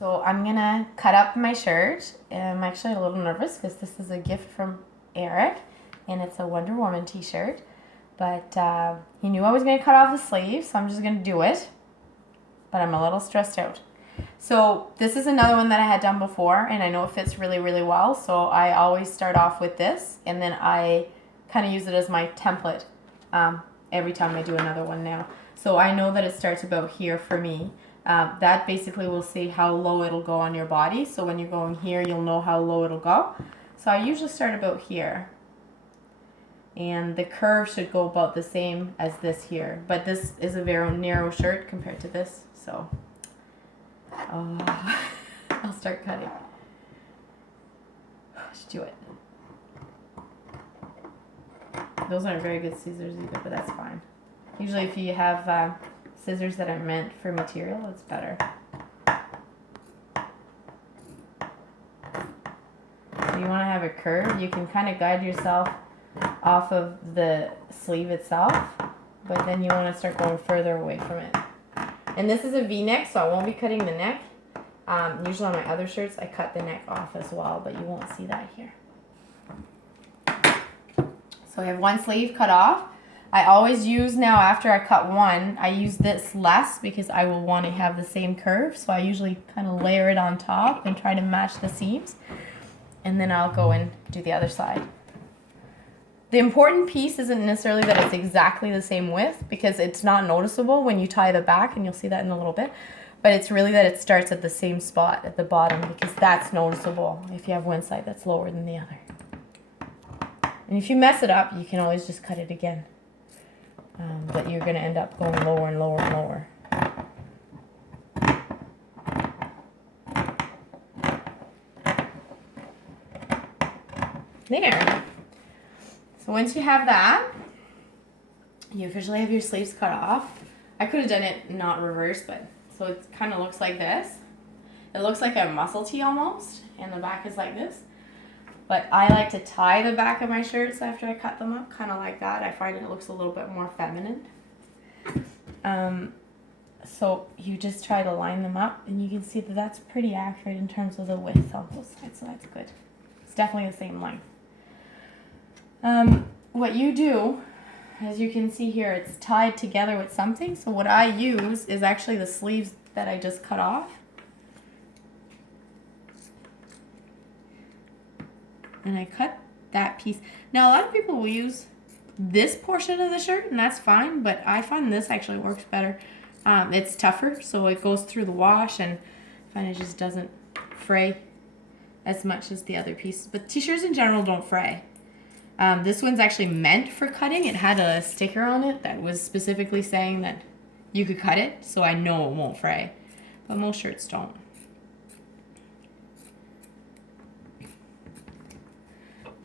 So I'm gonna cut up my shirt. I'm actually a little nervous because this is a gift from Eric and it's a Wonder Woman t-shirt. But he knew I was gonna cut off the sleeve, so I'm just gonna do it. But I'm a little stressed out. So this is another one that I had done before and I know it fits really, really well. So I always start off with this and then I kind of use it as my template every time I do another one now. So I know that it starts about here for me. That basically will say how low it'll go on your body. So when you're going here, you'll know how low it'll go. So I usually start about here. And the curve should go about the same as this here. But this is a very narrow shirt compared to this. So I'll start cutting. Let's do it. Those aren't very good scissors either, but that's fine. Usually if you have scissors that are meant for material, it's better. If you want to have a curve, you can kind of guide yourself off of the sleeve itself, but then you want to start going further away from it. And this is a V-neck, so I won't be cutting the neck. Usually on my other shirts, I cut the neck off as well, but you won't see that here. So I have one sleeve cut off. I always use now, after I cut one, I use this less because I will want to have the same curve. So I usually kind of layer it on top and try to match the seams. And then I'll go and do the other side. The important piece isn't necessarily that it's exactly the same width because it's not noticeable when you tie the back, and you'll see that in a little bit. But it's really that it starts at the same spot at the bottom because that's noticeable if you have one side that's lower than the other. And if you mess it up, you can always just cut it again. But you're going to end up going lower and lower and lower. There. So once you have that, you officially have your sleeves cut off. I could have done it not reverse, but so it kind of looks like this. It looks like a muscle tee almost, and the back is like this. But I like to tie the back of my shirts after I cut them up, kind of like that. I find it looks a little bit more feminine. So you just try to line them up, and you can see that that's pretty accurate in terms of the width on both sides, so that's good. It's definitely the same length. What you do, as you can see here, it's tied together with something. So what I use is actually the sleeves that I just cut off. And I cut that piece. Now a lot of people will use this portion of the shirt, and that's fine, but I find this actually works better. It's tougher, so it goes through the wash, and I find it just doesn't fray as much as the other pieces. But t-shirts in general don't fray. This one's actually meant for cutting. It had a sticker on it that was specifically saying that you could cut it, so I know it won't fray. But most shirts don't.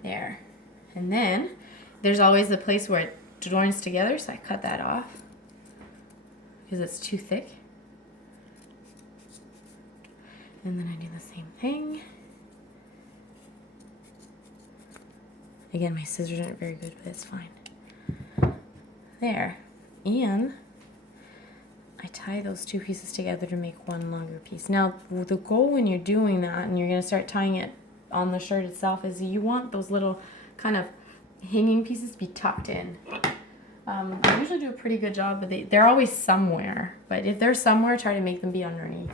There. And then there's always the place where it joins together, so I cut that off because it's too thick. And then I do the same thing. Again, my scissors aren't very good, but it's fine. There. And I tie those two pieces together to make one longer piece. Now, the goal when you're doing that, and you're going to start tying it on the shirt itself, is you want those little kind of hanging pieces to be tucked in. I usually do a pretty good job, but they're always somewhere. But if they're somewhere, try to make them be underneath.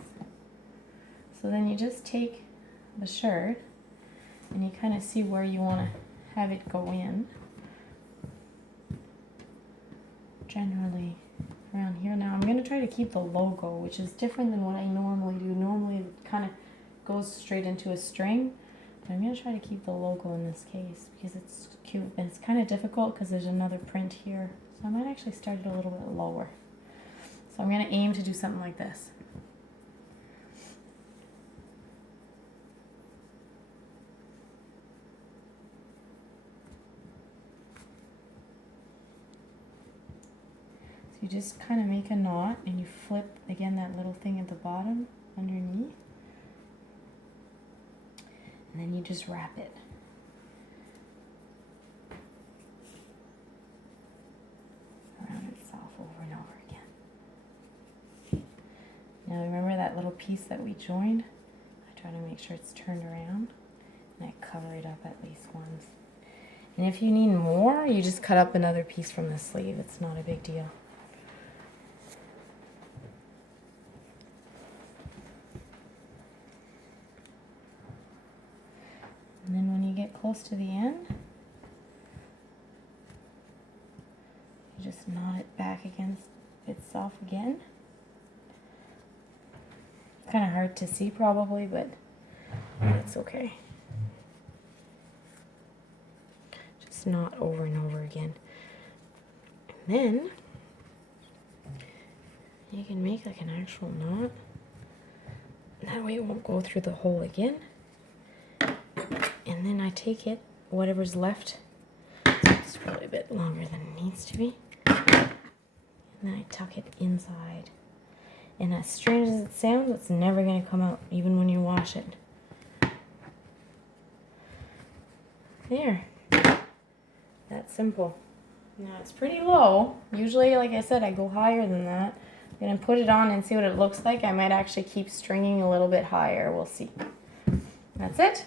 So then you just take the shirt, and you kind of see where you want to have it go in. Generally around here. Now I'm going to try to keep the logo, which is different than what I normally do. Normally it kind of goes straight into a string. But I'm going to try to keep the logo in this case because it's cute, and it's kind of difficult because there's another print here. So I might actually start it a little bit lower. So I'm going to aim to do something like this. You just kind of make a knot and you flip again that little thing at the bottom underneath, and then you just wrap it. Around itself over and over again. Now remember that little piece that we joined, I try to make sure it's turned around, and I cover it up at least once. And if you need more, you just cut up another piece from the sleeve. It's not a big deal. And then when you get close to the end, you just knot it back against itself again. It's kind of hard to see probably, but it's okay. Just knot over and over again. And then you can make like an actual knot. That way it won't go through the hole again. And then I take it, whatever's left, it's probably a bit longer than it needs to be, and then I tuck it inside. And as strange as it sounds, it's never going to come out, even when you wash it. There. That's simple. Now it's pretty low. Usually, like I said, I go higher than that. I'm going to put it on and see what it looks like. I might actually keep stringing a little bit higher. We'll see. That's it.